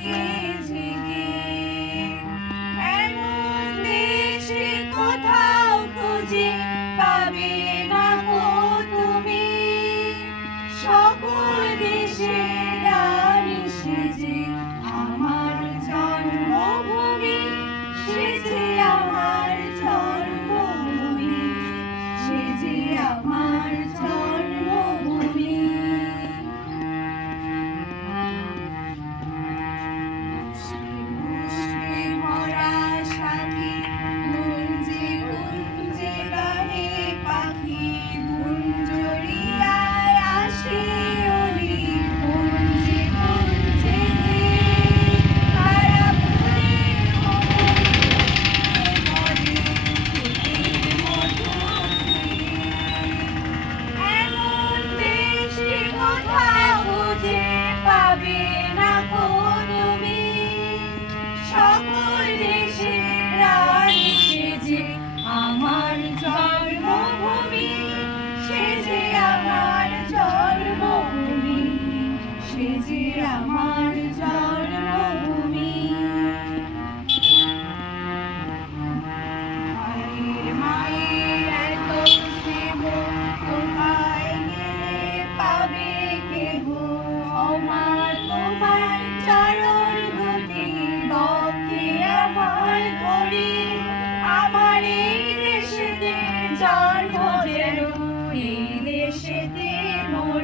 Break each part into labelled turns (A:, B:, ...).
A: Amen.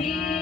A: Maria.